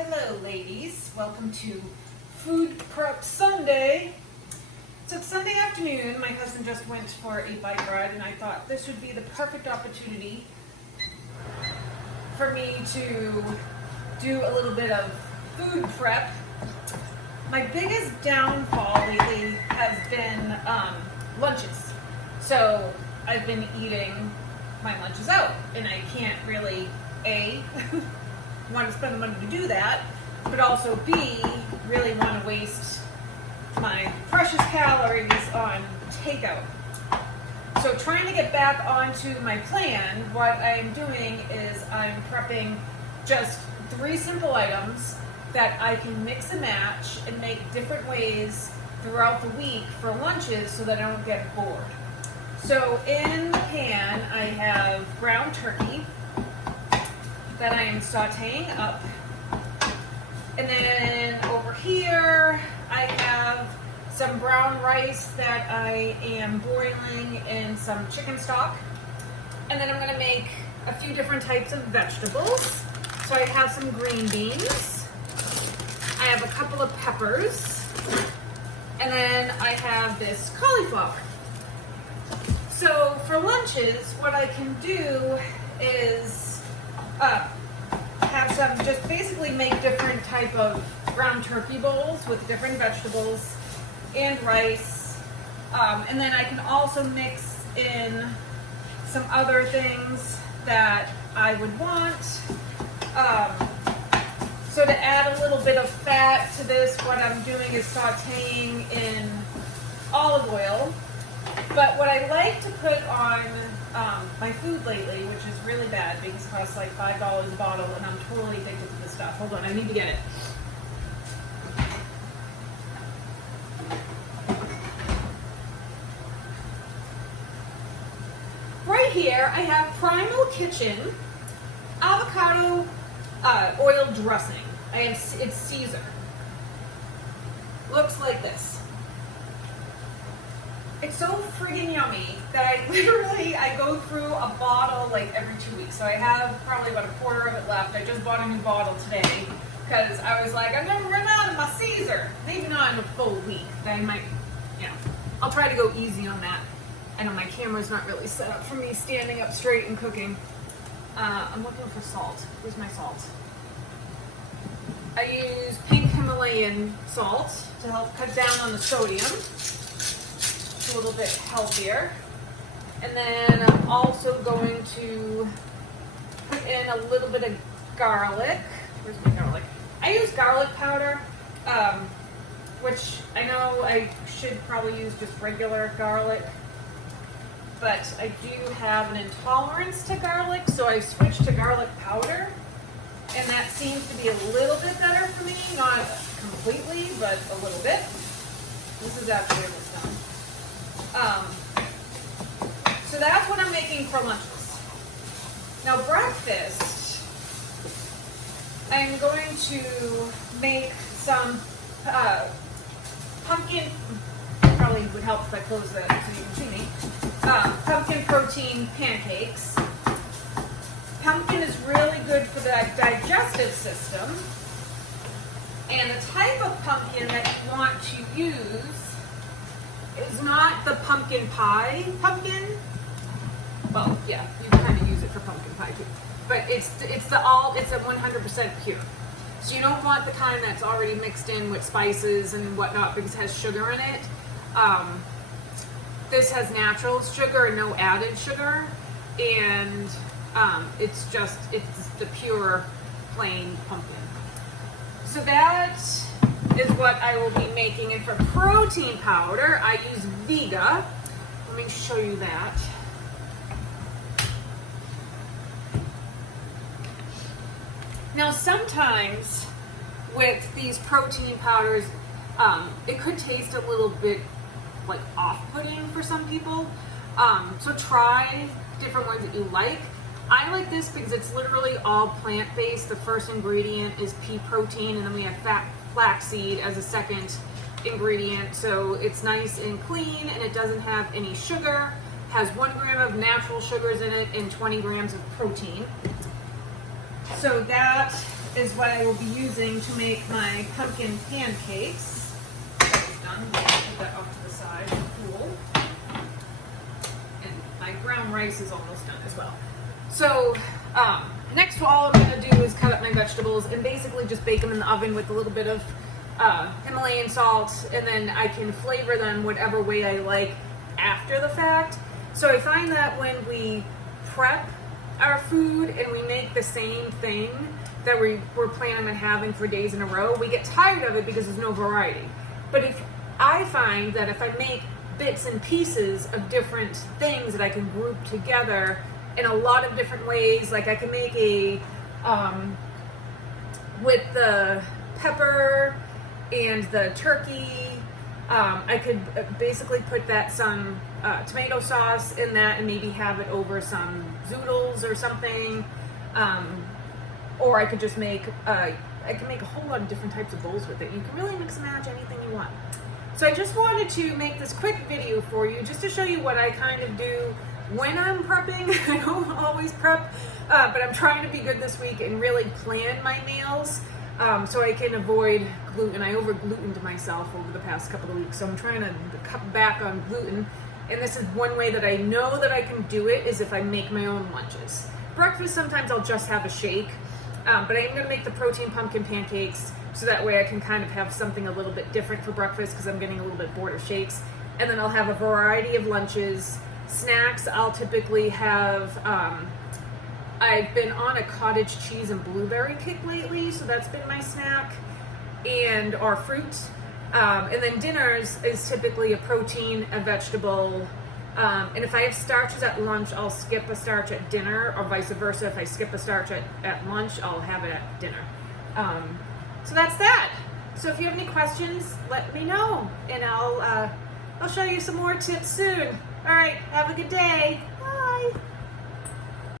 Hello ladies, welcome to Food Prep Sunday. So it's Sunday afternoon, my husband just went for a bike ride and I thought this would be the perfect opportunity for me to do a little bit of food prep. My biggest downfall lately has been lunches. So I've been eating my lunches out and I can't really, A, want to spend the money to do that, but also B, really want to waste my precious calories on takeout. So trying to get back onto my plan, what I'm doing is I'm prepping just 3 simple items that I can mix and match and make different ways throughout the week for lunches so that I don't get bored. So in the pan, I have ground turkey that I am sauteing up. And then over here, I have some brown rice that I am boiling in some chicken stock. And then I'm gonna make a few different types of vegetables. So I have some green beans. I have a couple of peppers. And then I have this cauliflower. So for lunches, what I can do is have some, just basically make different type of ground turkey bowls with different vegetables and rice. And then I can also mix in some other things that I would want. So to add a little bit of fat to this, what I'm doing is sauteing in olive oil. But what I like to put on my food lately, which is really bad because it costs like $5 a bottle and I'm totally addicted to this stuff. Hold on, I need to get it. Right here I have Primal Kitchen avocado oil dressing. It's Caesar. Looks like this. It's so friggin' yummy that I go through a bottle like every 2 weeks. So I have probably about a quarter of it left. I just bought a new bottle today because I was like, I'm gonna run out of my Caesar. Maybe not in a full week. Then I might, I'll try to go easy on that. I know my camera's not really set up for me standing up straight and cooking. I'm looking for salt. Where's my salt? I use pink Himalayan salt to help cut down on the sodium. A little bit healthier. And then I'm also going to put in a little bit of garlic. Where's my garlic? I use garlic powder, which I know I should probably use just regular garlic, but I do have an intolerance to garlic, so I switched to garlic powder, and that seems to be a little bit better for me, not completely, but a little bit. This is after it's done. So that's what I'm making for lunches. Now breakfast, I'm going to make some pumpkin, probably would help if I close that so you can see me, pumpkin protein pancakes. Pumpkin is really good for the digestive system. And the type of pumpkin that you want to use is not the pumpkin pie pumpkin. Well, yeah, you kind of use it for pumpkin pie too. But it's a 100% pure. So you don't want the kind that's already mixed in with spices and whatnot because it has sugar in it. This has natural sugar and no added sugar. And it's the pure plain pumpkin. So that is what I will be making. And for protein powder, I use Vega. Let me show you that. Now sometimes with these protein powders, it could taste a little bit like off-putting for some people. So try different ones that you like. I like this because it's literally all plant-based. The first ingredient is pea protein, and then we have flaxseed as a second ingredient. So it's nice and clean, and it doesn't have any sugar. Has 1 gram of natural sugars in it and 20 grams of protein. So that is what I will be using to make my pumpkin pancakes. That's done. Put that off to the side. Cool. And my brown rice is almost done as well. So next, all I'm going to do is cut up my vegetables and basically just bake them in the oven with a little bit of Himalayan salt, and then I can flavor them whatever way I like after the fact. So I find that when we prep our food and we make the same thing that we're planning on having for days in a row, we get tired of it because there's no variety. But if I find that if I make bits and pieces of different things that I can group together in a lot of different ways, like I can make a with the pepper and the turkey, I could basically put that some tomato sauce in that and maybe have it over some zoodles or something, or I could just make I can make a whole lot of different types of bowls with it. You can really mix and match anything you want. So I just wanted to make this quick video for you just to show you what I kind of do when I'm prepping. I don't always prep, but I'm trying to be good this week and really plan my meals so I can avoid gluten. I over-glutened myself over the past couple of weeks, so I'm trying to cut back on gluten. And this is one way that I know that I can do it, is if I make my own lunches. Breakfast, sometimes I'll just have a shake, but I am going to make the protein pumpkin pancakes so that way I can kind of have something a little bit different for breakfast because I'm getting a little bit bored of shakes. And then I'll have a variety of lunches. Snacks, I'll typically have, I've been on a cottage cheese and blueberry kick lately, so that's been my snack, and or fruit. And then dinners is typically a protein, a vegetable, and if I have starches at lunch, I'll skip a starch at dinner, or vice versa. If I skip a starch at lunch, I'll have it at dinner. So that's that. So if you have any questions, let me know, and I'll show you some more tips soon. All right, have a good day. Bye.